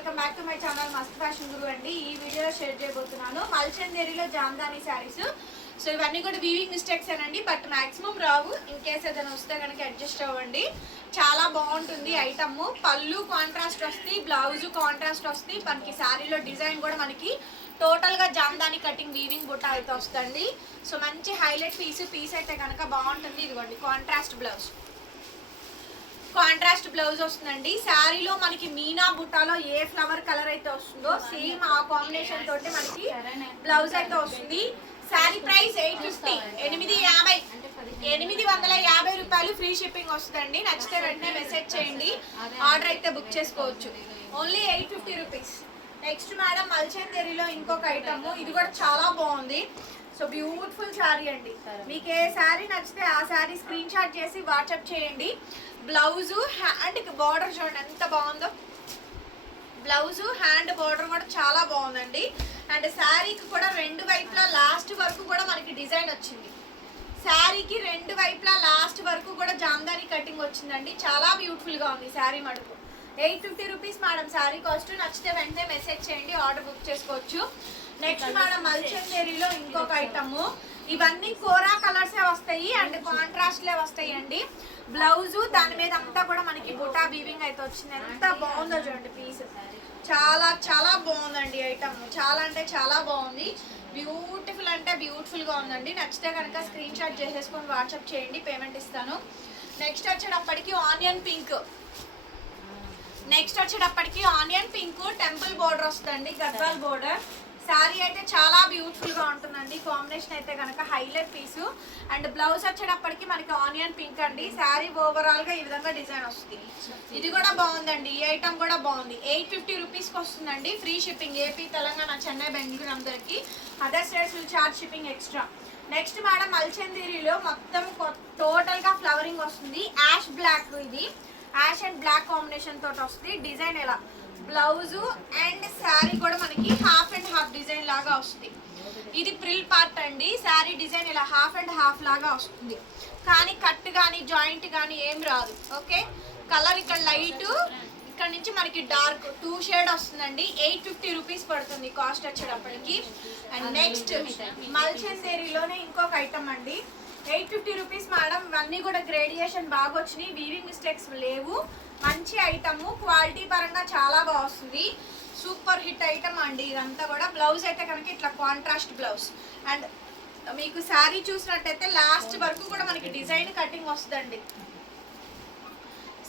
Welcome back to my channel మస్త్ fashion గురు అండి. ఈ వీడియోలో షేర్ చేయబోతున్నాను. మల్చందేరిలో జామ్దాని శారీస్. సో ఇవన్నీ కూడా వీవింగ్ మిస్టేక్స్ అండి బట్ మాక్సిమం రావు. ఇన్ కేస్ ఏదైనా వస్తే కనుక అడ్జస్ట్ అవ్వండి. చాలా బాగుంటుంది ఐటమ్ పళ్ళు కాంట్రాస్ట్ వస్తుంది బ్లౌజ్ కాంట్రాస్ట్ వస్తుంది మనకి శారీలో డిజైన్ కూడా మనకి టోటల్గా జామ్దాని కటింగ్ వీవింగ్ బుట్ట అయితే వస్తుంది సో మంచి హైలైట్ పీస్ పీస్ అయితే కనుక బాగుంటుంది. ఇదిగోండి కాంట్రాస్ట్ బ్లౌజ్ కాంట్రాస్ట్ బ్లౌజ్ వస్తుందండి. శారీలో మనకి మీనా బుట్టాలో ఏ ఫ్లవర్ కలర్ అయితే వస్తుందో సేమ్ ఆ కాంబినేషన్ తోటి మనకి బ్లౌజ్ అయితే వస్తుంది. శారీ ప్రైస్ ఎయిట్ ఫిఫ్టీ ఎనిమిది యాభై ఎనిమిది వందల యాభై రూపాయలు ఫ్రీ షిప్పింగ్ వస్తుందండి. నచ్చితే వెంటనే మెసేజ్ చేయండి. ఆర్డర్ అయితే బుక్ చేసుకోవచ్చు. Only eight fifty rupees. Next madam మల్చేందేరిలో ఇంకొక ఐటమ్. ఇది కూడా చాలా బాగుంది. సో బ్యూటిఫుల్ శారీ అండి. మీకు ఏ శారీ నచ్చితే ఆ శారీ స్క్రీన్ షాట్ చేసి వాట్సాప్ చేయండి. బ్లౌజు హ్యాండ్కి బార్డర్ చూడండి ఎంత బాగుందో. బ్లౌజు హ్యాండ్ బార్డర్ కూడా చాలా బాగుందండి. అండ్ శారీకి కూడా రెండు వైపులా లాస్ట్ వరకు కూడా మనకి డిజైన్ వచ్చింది. శారీకి రెండు వైపులా లాస్ట్ వరకు కూడా జామ్దాని కటింగ్ వచ్చిందండి. చాలా బ్యూటిఫుల్గా ఉంది sari Madupu. Eight fifty rupees madam sari cost నచ్చితే వెంటనే మెసేజ్ చేయండి ఆర్డర్ బుక్ చేసుకోవచ్చు. నెక్స్ట్ మన మల్చందేరిలో ఇంకొక ఐటమ్ ఇవన్నీ కోరా కలర్సే వస్తాయి అండ్ కాంట్రాస్ట్లే వస్తాయి అండి బ్లౌజ్ దాని మీద అంతా కూడా మనకి బుటా బీవింగ్ అయితే వచ్చింది. ఎంత బాగుందో చూడండి పీస్ చాలా చాలా బాగుందండి ఐటమ్ చాలా అంటే చాలా బాగుంది. బ్యూటిఫుల్ అంటే బ్యూటిఫుల్గా ఉందండి. నచ్చితే కనుక స్క్రీన్ షాట్ చేసేసుకొని వాట్సాప్ చేయండి పేమెంట్ ఇస్తాను. నెక్స్ట్ వచ్చేటప్పటికి ఆనియన్ పింక్ నెక్స్ట్ వచ్చేటప్పటికి ఆనియన్ పింక్ టెంపుల్ బోర్డర్ వస్తుందండి గద్వాల్ బోర్డర్ శారీ అయితే చాలా బ్యూటిఫుల్గా ఉంటుందండి. కాంబినేషన్ అయితే కనుక హైలైట్ పీసు అండ్ బ్లౌజ్ వచ్చేటప్పటికి మనకి ఆనియన్ పింక్ అండి. శారీ ఓవరాల్గా ఈ విధంగా డిజైన్ వస్తుంది. ఇది కూడా బాగుందండి. ఈ ఐటమ్ కూడా బాగుంది. ఎయిట్ ఫిఫ్టీ రూపీస్కి వస్తుందండి. Free shipping AP Telangana Chennai Bengaluru అందరికి. Other states charge shipping extra next madam మల్చందిరిలో మొత్తం టోటల్గా ఫ్లవరింగ్ వస్తుంది. యాష్ బ్లాక్ ఇది. యాష్ అండ్ బ్లాక్ కాంబినేషన్ తోటి వస్తుంది. డిజైన్ ఎలా? బ్లౌజ్ అండ్ శారీ కూడా మనకి హాఫ్ అండ్ హాఫ్ డిజైన్ లాగా వస్తుంది. ఇది ప్రిల్ పార్ట్ అండి. శారీ డిజైన్ ఇలా హాఫ్ అండ్ హాఫ్ లాగా వస్తుంది. కానీ కట్ కానీ జాయింట్ కానీ ఏం రాదు. ఓకే? కలర్ ఇక్కడ లైట్. ఇక్కడ నుంచి మనకి డార్క్ టూ షేడ్ వస్తుందండి. ఎయిట్ ఫిఫ్టీ రూపీస్ పడుతుంది కాస్ట్ వచ్చేటప్పటికి. అండ్ నెక్స్ట్ మల్చందేరిలోనే ఇంకొక ఐటమ్ అండి. Eight fifty rupees madam. ఇవన్నీ కూడా గ్రేడియేషన్ బాగా వచ్చినాయి. వీవింగ్ మిస్టేక్స్ లేవు. మంచి ఐటమ్ క్వాలిటీ పరంగా చాలా బాగా సూపర్ హిట్ ఐటమ్ అండి ఇదంతా కూడా. బ్లౌజ్ అయితే కనుక ఇట్లా కాంట్రాస్ట్ బ్లౌజ్. అండ్ మీకు శారీ చూసినట్టయితే లాస్ట్ వరకు కూడా మనకి డిజైన్ కటింగ్ వస్తుందండి.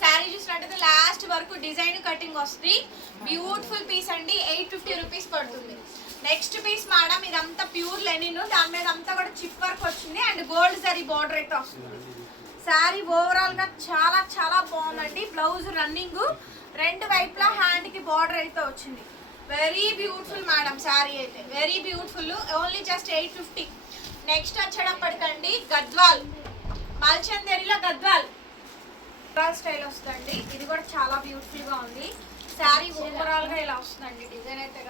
శారీ చూసినట్టయితే లాస్ట్ వరకు డిజైన్ కటింగ్ వస్తుంది. బ్యూటిఫుల్ పీస్ అండి. ఎయిట్ ఫిఫ్టీ రూపీస్ పడుతుంది. నెక్స్ట్ పీస్ మేడం ఇదంతా ప్యూర్ లెనిన్. దాని మీద అంతా కూడా చిప్ వర్క్ వచ్చింది. అండ్ గోల్డ్ జరీ బార్డర్ అయితే వస్తుంది. శారీ ఓవరాల్గా చాలా చాలా బాగుందండి. Blouse running. రెండు వైపులా హ్యాండ్కి బార్డర్ అయితే వచ్చింది. వెరీ బ్యూటిఫుల్ మేడం శారీ అయితే. Very beautiful only just eight fifty next వచ్చేటప్పటికండి Gadwal. మల్చందేరిలో గద్వాల్. గద్వాల్ స్టైల్ వస్తుందండి. ఇది కూడా చాలా బ్యూటిఫుల్గా ఉంది. శారీ ఓవరాల్గా ఇలా వస్తుందండి. డిజైన్ అయితే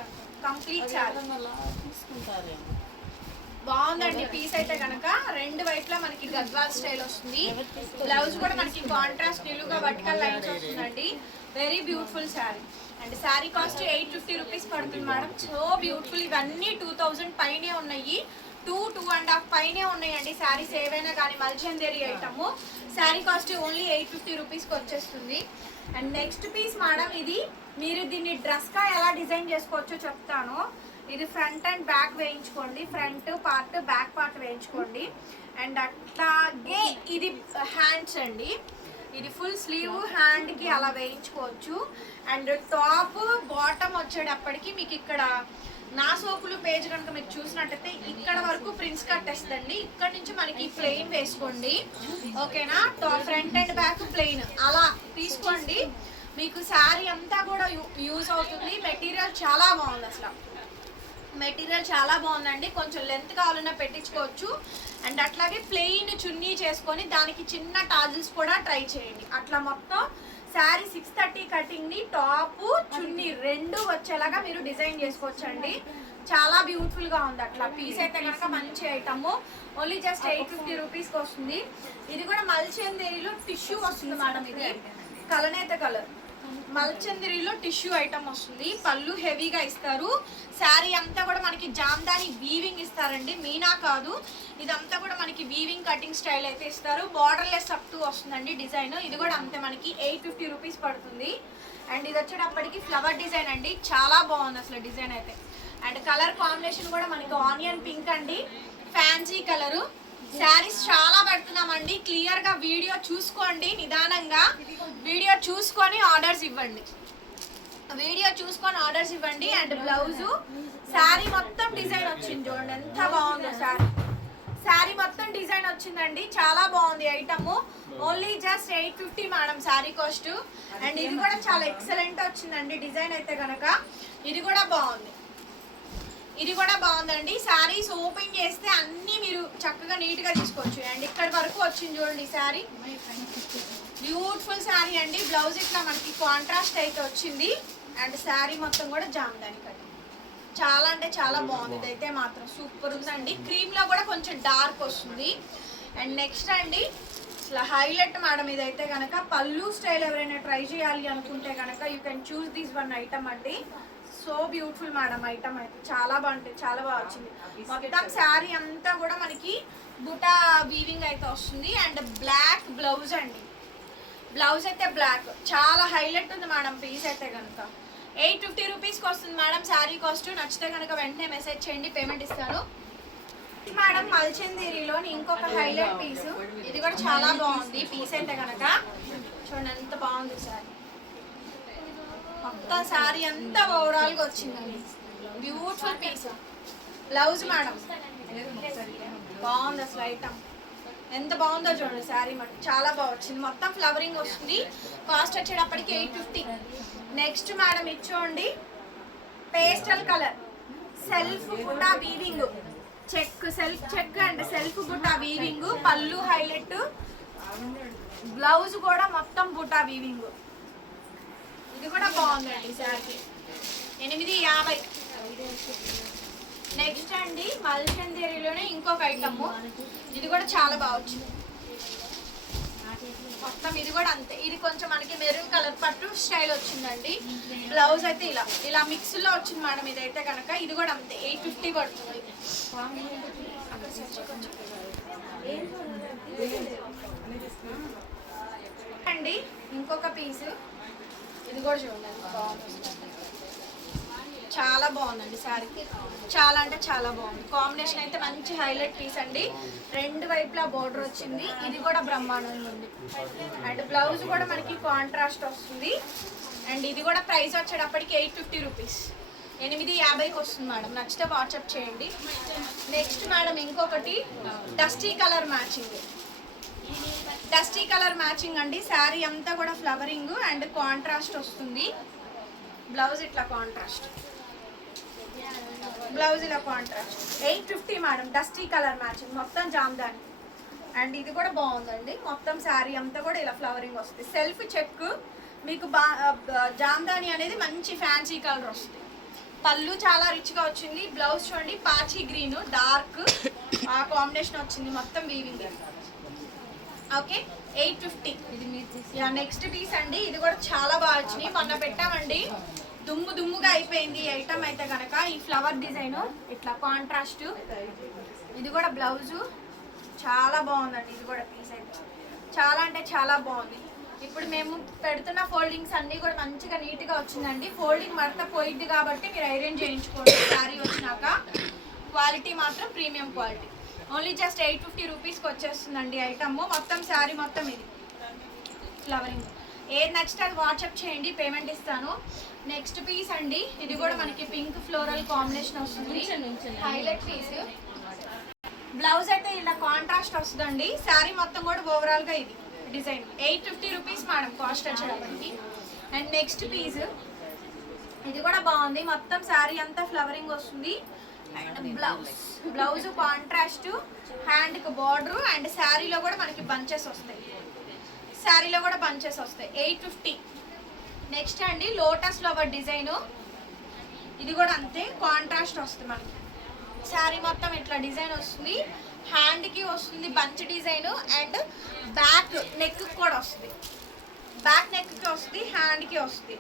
కంప్లీట్ శారీ. బాగుందండి. పీస్ అయితే కనుక రెండు వైపులా మనకి గద్వాల్ స్టైల్ వస్తుంది. బ్లౌజ్ కూడా మనకి కాంట్రాస్ట్ నిలువుగా వర్టికల్ లైన్స్ వస్తుందండి. Very beautiful sari and sari cost eight fifty rupees పడుతుంది మేడం సో బ్యూటిఫుల్ ఇవన్నీ టూ థౌజండ్ పైనే ఉన్నాయి. టూ టూ అండ్ హాఫ్ పైనే ఉన్నాయండి శారీస్ ఏవైనా కానీ Mulchanderi item. Sari cost only eight fifty రూపీస్కి వచ్చేస్తుంది. అండ్ నెక్స్ట్ పీస్ మేడం ఇది మీరు దీన్ని డ్రెస్గా ఎలా డిజైన్ చేసుకోవచ్చో చెప్తాను. ఇది ఫ్రంట్ అండ్ బ్యాక్ వేయించుకోండి. ఫ్రంట్ పార్ట్ బ్యాక్ పార్ట్ వేయించుకోండి. అండ్ అట్లాగే ఇది హ్యాండ్స్ అండి. ఇది ఫుల్ స్లీవ్ హ్యాండ్కి అలా వేయించుకోవచ్చు. అండ్ టాప్ బాటమ్ వచ్చేటప్పటికి మీకు ఇక్కడ నా సోకులు పేజ్ కనుక మీరు చూసినట్టయితే ఇక్కడ వరకు ప్రిన్స్ కట్టేస్తండి ఇక్కడ నుంచి మనకి ప్లెయిన్ వేసుకోండి. ఓకేనా? Top front and back plain. అలా తీసుకోండి. మీకు శారీ అంతా కూడా యూజ్ అవుతుంది. మెటీరియల్ చాలా బాగుంది అసలు. మెటీరియల్ చాలా బాగుందండి. కొంచెం లెంత్ కావాలన్నా పెట్టించుకోవచ్చు. అండ్ అట్లాగే ప్లెయిన్ చున్నీ చేసుకొని దానికి చిన్న టాజిల్స్ కూడా ట్రై చేయండి. అట్లా మొత్తం శారీ సిక్స్ థర్టీ కటింగ్ని టాప్ చున్నీ రెండు వచ్చేలాగా మీరు డిజైన్ చేసుకోవచ్చండి. చాలా బ్యూటిఫుల్గా ఉంది అట్లా. పీస్ అయితే కనుక మంచి item only just eight fifty రూపీస్కి వస్తుంది. ఇది కూడా మల్చేందేరిలో టిష్యూ వస్తుంది మేడం ఇది. కలనేత కలర్ మల్చందిరిలో టిష్యూ ఐటమ్ వస్తుంది. పళ్ళు హెవీగా ఇస్తారు. శారీ అంతా కూడా మనకి జామ్దాని వీవింగ్ ఇస్తారండి. మీనా కాదు. ఇదంతా కూడా మనకి వీవింగ్ కటింగ్ స్టైల్ అయితే ఇస్తారు. బార్డర్లెస్ అప్ టు వస్తుందండి డిజైన్. ఇది కూడా అంతే మనకి ఎయిట్ ఫిఫ్టీ రూపీస్ పడుతుంది. అండ్ ఇది వచ్చేటప్పటికి ఫ్లవర్ డిజైన్ అండి. చాలా బాగుంది అసలు డిజైన్ అయితే. అండ్ కలర్ కాంబినేషన్ కూడా మనకి ఆనియన్ పింక్ అండి. Fancy colour. శారీస్ చాలా పెడుతున్నామండి. క్లియర్గా వీడియో చూసుకోండి నిదానంగా. వీడియో చూసుకొని ఆర్డర్స్ ఇవ్వండి. వీడియో చూసుకొని ఆర్డర్స్ ఇవ్వండి అండ్ బ్లౌజు. శారీ మొత్తం డిజైన్ వచ్చింది చూడండి ఎంత బాగుందో శారీ. శారీ మొత్తం డిజైన్ వచ్చిందండి చాలా బాగుంది item. Only just eight fifty madam sari cost and ఇది కూడా చాలా ఎక్సలెంట్ వచ్చిందండి డిజైన్ అయితే కనుక ఇది కూడా బాగుంది. ఇది కూడా బాగుందండి. శారీస్ ఓపెన్ చేస్తే అన్ని మీరు చక్కగా నీట్గా తీసుకోవచ్చు. అండ్ ఇక్కడ వరకు వచ్చింది చూడండి శారీ. బ్యూటిఫుల్ శారీ అండి. బ్లౌజ్ ఇట్లా మనకి కాంట్రాస్ట్ అయితే వచ్చింది. అండ్ శారీ మొత్తం కూడా జామ్దాని కట్. చాలా అంటే చాలా బాగుంది. ఇదైతే మాత్రం సూపర్ ఉందండి. క్రీమ్లో కూడా కొంచెం డార్క్ వస్తుంది. అండ్ నెక్స్ట్ అండి అసలు హైలైట్ మేడం ఇదైతే కనుక పళ్ళు స్టైల్ ఎవరైనా ట్రై చేయాలి అనుకుంటే కనుక you can choose this one item అండి. సో బ్యూటిఫుల్ మేడం ఐటమ్ అయితే. చాలా బాగుంటుంది చాలా బాగా వచ్చింది. మొత్తం శారీ అంతా కూడా మనకి బుటా వీవింగ్ అయితే వస్తుంది. అండ్ బ్లాక్ బ్లౌజ్ అండి. బ్లౌజ్ అయితే బ్లాక్ చాలా హైలైట్ ఉంది మేడం పీస్ అయితే కనుక. ఎయిట్ ఫిఫ్టీ రూపీస్కి వస్తుంది మేడం శారీ కాస్ట్ నచ్చితే కనుక వెంటనే మెసేజ్ చేయండి పేమెంట్ ఇస్తాను. మేడం మల్చందేరిలో ఇంకొక హైలైట్ పీస్ ఇది కూడా చాలా బాగుంది పీస్ అయితే కనుక. చూడండి ఎంత బాగుంది శారీ. మొత్తం శారీ అంతా ఓవరాల్గా వచ్చిందండి. బ్యూటిఫుల్ పీస్ బ్లౌజ్ మేడం బాగుంది అసలు ఐటమ్ ఎంత బాగుందో చూడండి శారీ మేడం చాలా బాగా వచ్చింది. మొత్తం ఫ్లవరింగ్ వస్తుంది. కాస్ట్ వచ్చేటప్పటికి eight fifty next madam ఇచ్చోండి pastel colour self butta weaving check self check and. Self butta weaving pallu highlight blouse కూడా మొత్తం బుటా వీవింగ్ ఇది కూడా బాగుందండి శారీ. ఎనిమిది యాభై. నెక్స్ట్ అండి మల్చందేరిలోనే ఇంకొక ఐటమ్ ఇది కూడా చాలా బాగా వచ్చింది. మొత్తం ఇది కూడా అంతే. ఇది కొంచెం మనకి మెరూన్ కలర్ పట్టు స్టైల్ వచ్చిందండి. బ్లౌజ్ అయితే ఇలా ఇలా మిక్స్లో వచ్చింది మేడం ఇదైతే కనుక. ఇది కూడా అంతే ఎయిట్ ఫిఫ్టీ పడుతుంది. అండి ఇంకొక పీస్ ఇది కూడా చూడండి చాలా బాగుందండి శారీ చాలా అంటే చాలా బాగుంది. కాంబినేషన్ అయితే మంచి హైలైట్ పీస్ అండి. రెండు వైపులా బోర్డర్ వచ్చింది. ఇది కూడా బ్రహ్మాండంగా ఉంది. అండ్ బ్లౌజ్ కూడా మనకి కాంట్రాస్ట్ వస్తుంది. అండ్ ఇది కూడా ప్రైస్ వచ్చేటప్పటికి ఎయిట్ ఫిఫ్టీ రూపీస్ ఎనిమిది యాభైకి వస్తుంది మేడం. నచ్చితే వాట్సాప్ చేయండి. నెక్స్ట్ మేడం ఇంకొకటి dusty colour matching dusty colour matching అండి. శారీ అంతా కూడా ఫ్లవరింగ్ అండ్ కాంట్రాస్ట్ వస్తుంది. బ్లౌజ్ ఇట్లా కాంట్రాస్ట్. బ్లౌజ్ ఇలా contrast. Eight fifty madam dusty colour matching. మొత్తం జామ్దాని అండ్ ఇది కూడా బాగుందండి. మొత్తం శారీ అంతా కూడా ఇలా ఫ్లవరింగ్ వస్తుంది. సెల్ఫ్ చెక్ మీకు బా జామ్దాని అనేది మంచి ఫ్యాన్సీ కలర్ వస్తుంది. పళ్ళు చాలా రిచ్గా వచ్చింది. బ్లౌజ్ చూడండి పాచి గ్రీన్ డార్క్ ఆ కాంబినేషన్ వచ్చింది. మొత్తం వీవింగ్. Okay eight fifty. ఇది యా నెక్స్ట్ పీస్ అండి ఇది కూడా చాలా బాగా వచ్చినాయి. మొన్న పెట్టామండి. దుమ్ము దుమ్ముగా అయిపోయింది ఐటమ్ అయితే కనుక ఈ ఫ్లవర్ డిజైన్ ఇట్లా కాంట్రాస్ట్ ఇది కూడా బ్లౌజు చాలా బాగుందండి. ఇది కూడా పీస్ అయితే. చాలా అంటే చాలా బాగుంది. ఇప్పుడు మేము పెడుతున్న ఫోల్డింగ్స్ అన్నీ కూడా మంచిగా నీట్గా వచ్చిందండి. ఫోల్డింగ్ మడత పోయిద్ది కాబట్టి మీరు ఐరన్ చేయించుకోండి. శారీ వచ్చినాక. క్వాలిటీ మాత్రం premium quality only just eight fifty రూపీస్కి వచ్చేస్తుందండి ఐటమ్. మొత్తం శారీ మొత్తం ఇది. ఫ్లవరింగ్ ఏది నచ్చితే అది వాట్సాప్ చేయండి పేమెంట్ ఇస్తాను. నెక్స్ట్ పీస్ అండి. ఇది కూడా మనకి పింక్ ఫ్లోరల్ కాంబినేషన్ వస్తుంది. హైలైట్ పీస్ బ్లౌజ్ అయితే ఇలా కాంట్రాస్ట్ వస్తుందండి. శారీ మొత్తం కూడా ఓవరాల్గా ఇది design. Eight fifty rupees madam cost వచ్చేటప్పటికి. అండ్ నెక్స్ట్ పీస్ ఇది కూడా బాగుంది. మొత్తం శారీ అంతా ఫ్లవరింగ్ వస్తుంది. అండ్ బ్లౌజ్ బ్లౌజ్ కాంట్రాస్ట్ హ్యాండ్కి బార్డర్ అండ్ శారీలో కూడా మనకి బంచెస్ వస్తాయి. శారీలో కూడా బంచెస్ వస్తాయి. ఎయిట్ ఫిఫ్టీ నెక్స్ట్ అండి లోటస్ ఫ్లవర్ డిజైను ఇది కూడా అంతే కాంట్రాస్ట్ వస్తుంది మనకి. శారీ మొత్తం ఇట్లా డిజైన్ వస్తుంది. హ్యాండ్కి వస్తుంది bunch design and back neck కూడా వస్తుంది. బ్యాక్ నెక్కి వస్తుంది హ్యాండ్కి వస్తుంది.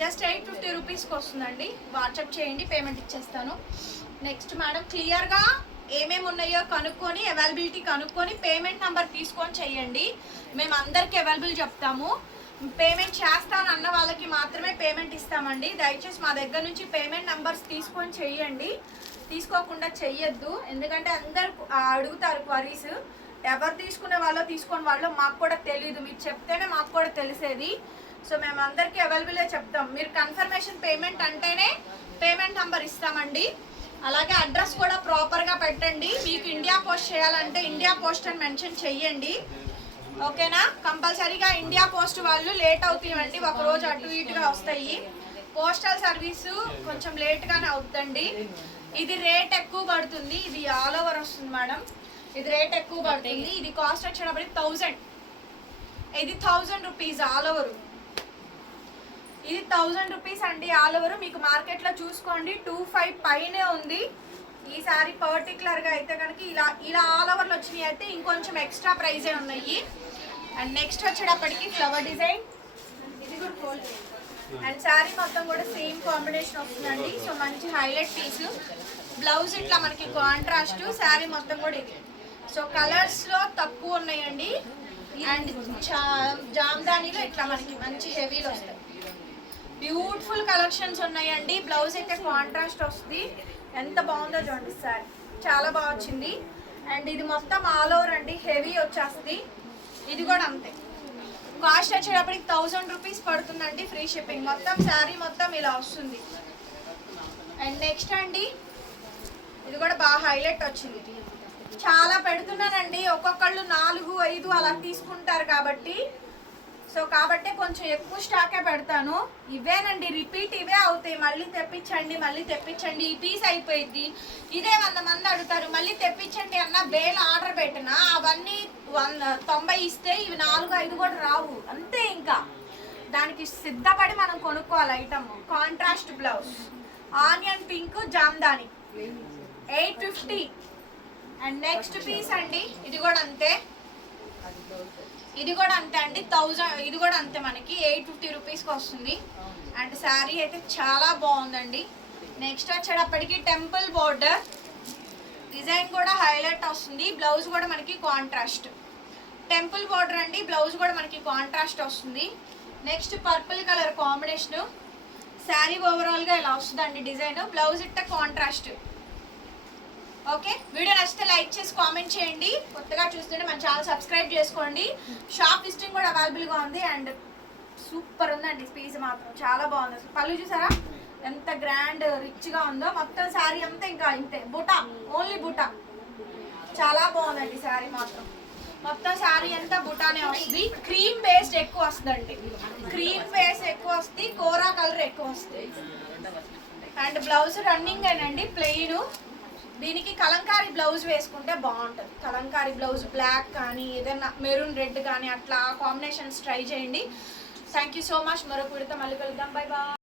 జస్ట్ ఎయిట్ ఫిఫ్టీ రూపీస్కి వస్తుందండి. వాట్సాప్ చేయండి పేమెంట్ ఇచ్చేస్తాను. నెక్స్ట్ మేడం క్లియర్గా ఏమేమి ఉన్నాయో కనుక్కొని అవైలబిలిటీ కనుక్కొని పేమెంట్ నెంబర్ తీసుకొని చెయ్యండి మేము అందరికీ అవైలబుల్ చెప్తాము. పేమెంట్ చేస్తానన్న వాళ్ళకి మాత్రమే పేమెంట్ ఇస్తామండి. దయచేసి మా దగ్గర నుంచి పేమెంట్ నెంబర్స్ తీసుకొని చెయ్యండి తీసుకోకుండా చెయ్యొద్దు. ఎందుకంటే అందరు అడుగుతారు క్వరీస్. ఎవరు తీసుకునే వాళ్ళో తీసుకునే వాళ్ళో మాకు కూడా తెలియదు మీరు చెప్తేనే మాకు కూడా తెలిసేది. సో మేము అందరికీ అవైలబులే చెప్తాం. మీరు కన్ఫర్మేషన్ పేమెంట్ అంటేనే పేమెంట్ నంబర్ ఇస్తామండి. అలాగే అడ్రస్ కూడా ప్రాపర్గా పెట్టండి. మీకు ఇండియా పోస్ట్ చేయాలంటే ఇండియా పోస్ట్ అని మెన్షన్ చెయ్యండి. ఓకేనా? కంపల్సరీగా ఇండియా పోస్ట్ వాళ్ళు లేట్ అవుతాయండి. ఒక రోజు అటు ఇటుగా వస్తాయి. పోస్టల్ సర్వీసు కొంచెం లేట్గానే అవుతుందండి ఇది రేట్ ఎక్కువ పడుతుంది. ఇది ఆల్ ఓవర్ వస్తుంది మేడం ఇది రేట్ ఎక్కువ పడుతుంది. ఇది కాస్ట్ వచ్చేటప్పటికి థౌజండ్ ఇది థౌజండ్ రూపీస్ ఆల్ ఓవర్ ఇది థౌజండ్ రూపీస్ అండి ఆల్ ఓవర్ మీకు మార్కెట్లో చూసుకోండి. టూ ఫైవ్ పైనే ఉంది. ఈసారి పర్టికులర్గా అయితే కనుక ఇలా ఇలా ఆల్ ఓవర్లు వచ్చినాయి అయితే ఇంకొంచెం ఎక్స్ట్రా ప్రైజే ఉన్నాయి. అండ్ నెక్స్ట్ వచ్చేటప్పటికి ఫ్లవర్ డిజైన్ ఇది కూడా ఫోల్ అండ్ శారీ మొత్తం కూడా సేమ్ కాంబినేషన్ వస్తుందండి. సో మంచి హైలైట్ పీస్ బ్లౌజ్ ఇట్లా మనకి కాంట్రాస్ట్ శారీ మొత్తం కూడా ఇది. సో కలర్స్లో తక్కువ ఉన్నాయండి. అండ్ జామ్దానీలో ఇట్లా మనకి మంచి హెవీలో వస్తాయి. బ్యూటిఫుల్ కలెక్షన్స్ ఉన్నాయండి. బ్లౌజ్ అయితే కాంట్రాస్ట్ వస్తుంది. ఎంత బాగుందో చూడండి సార్. చాలా బాగా వచ్చింది. అండ్ ఇది మొత్తం ఆల్ ఓవర్ అండి. హెవీ వచ్చేస్తుంది. ఇది కూడా అంతే. కాస్ట్ వచ్చేటప్పటికి థౌజండ్ రూపీస్ పడుతుందండి ఫ్రీ షిప్పింగ్ మొత్తం శారీ మొత్తం ఇలా వస్తుంది. అండ్ నెక్స్ట్ అండి ఇది కూడా బాగా హైలైట్ వచ్చింది. చాలా పెడుతున్నానండి. ఒక్కొక్కళ్ళు నాలుగు ఐదు అలా తీసుకుంటారు కాబట్టి సో కాబట్టి కొంచెం ఎక్కువ స్టాకే పెడతాను. ఇవేనండి రిపీట్ ఇవే అవుతాయి. మళ్ళీ తెప్పించండి మళ్ళీ తెప్పించండి. ఈ పీస్ అయిపోయింది. ఇదే వంద మంది అడుగుతారు మళ్ళీ తెప్పించండి అన్న బేల్ ఆర్డర్ పెట్టినా అవన్నీ వంద తొంభై ఇస్తే ఇవి నాలుగు ఐదు కూడా రావు. అంతే ఇంకా. దానికి సిద్ధపడి మనం కొనుక్కోవాలి item. Contrast blouse. Onion pink jamdani. Eight fifty. And next piece అండి ఇది కూడా అంతే. ఇది కూడా అంతే అండి థౌజండ్ ఇది కూడా అంతే మనకి ఎయిట్ ఫిఫ్టీ రూపీస్కి వస్తుంది. అండ్ శారీ అయితే చాలా బాగుందండి. నెక్స్ట్ వచ్చేటప్పటికి టెంపుల్ బోర్డర్ డిజైన్ కూడా హైలైట్ వస్తుంది. బ్లౌజ్ కూడా మనకి కాంట్రాస్ట్ టెంపుల్ బోర్డర్ అండి బ్లౌజ్ కూడా మనకి కాంట్రాస్ట్ వస్తుంది. Next purple colour combination sari ఓవరాల్గా ఇలా వస్తుందండి డిజైన్ బ్లౌజ్ ఇట్ట కాంట్రాస్ట్ ఓకే? వీడియో నచ్చితే లైక్ చేసి కామెంట్ చేయండి. కొత్తగా చూస్తుంటే మన ఛానల్ సబ్స్క్రైబ్ చేసుకోండి. షాప్ లిస్టింగ్ కూడా అవైలబుల్గా ఉంది అండ్ సూపర్ ఉందండి పీస్ మాత్రం. చాలా బాగుంది అసలు. పళ్ళు చూసారా? ఎంత గ్రాండ్ రిచ్గా ఉందో. మొత్తం శారీ అంతా ఇంకా ఇంతే. బుటా? ఓన్లీ బుటా. చాలా బాగుందండి శారీ మాత్రం. మొత్తం శారీ అంతా బుటానే వస్తుంది. క్రీమ్ బేస్డ్ ఎక్కువ వస్తుందండి. క్రీమ్ బేస్ ఎక్కువ వస్తుంది. కోరా కలర్ ఎక్కువ వస్తుంది. అండ్ బ్లౌజ్ రన్నింగ్ అండి ప్లెయిన్ దీనికి కలంకారీ బ్లౌజ్ వేసుకుంటే బాగుంటుంది. కలంకారీ బ్లౌజ్ బ్లాక్ కానీ ఏదైనా మెరూన్ రెడ్ కానీ అట్లా కాంబినేషన్స్ ట్రై చేయండి. థ్యాంక్ యూ సో మచ్ మరొక విడత మళ్ళీ కలుద్దాం. Bye bye